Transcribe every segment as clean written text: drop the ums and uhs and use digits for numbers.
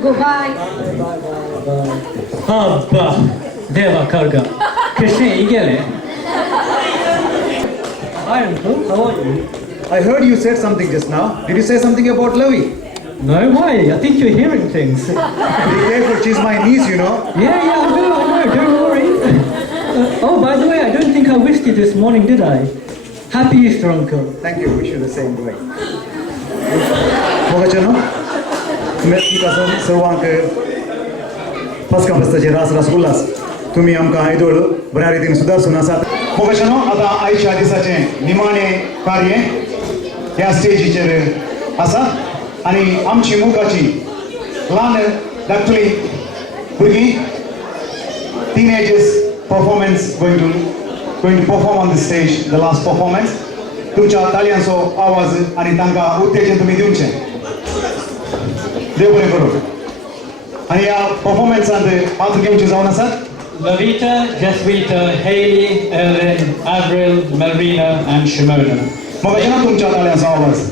go. Bye. Abba, Deva Karga. Krishna, igele. Hi, uncle. How are you? I heard you said something just now. Did you say something about Lavi? No, why? I think you're hearing things. Be careful, she's my niece, you know. Yeah, I know, don't worry. Oh, by the way, I don't think I wished you this morning, did I? Happy Easter, uncle. Thank you, wish you the same way. Mogachano, kita सर्वांक Paska pastaचे रास रसगुल्लास तुम्ही आमकां आयदोळ बऱ्या रितीन सुद्दां सुनासात. मोगशनो आता आयच्या दिसाचे निमाणे कार्य ह्या स्टेजीचेर आसा आनी आमची मोगाची ल्हान धाकटुली भुरगीं teenagers performance going to perform on the stage the last performance. तुमच्या तालयांचो आवाज आनी तांकां उत्तेजन तुमी दिवचें. देव बरें करूं. आणि या परफॉर्मन्सांत पात्र घेवचे जावन आसात. Lavita, Jaswita, Haley, Ellen, Avril, Malvina and Shimona. मग अशा तुमच्या ताल्यांचो आवाज.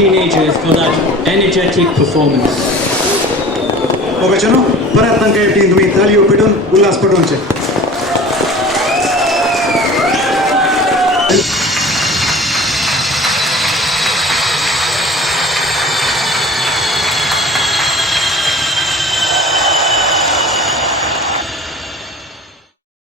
teenagers for that energetic performance. मोगाचनो परत तांकां टीम तुमी तालयो पेटोवन उल्हास पटोवचे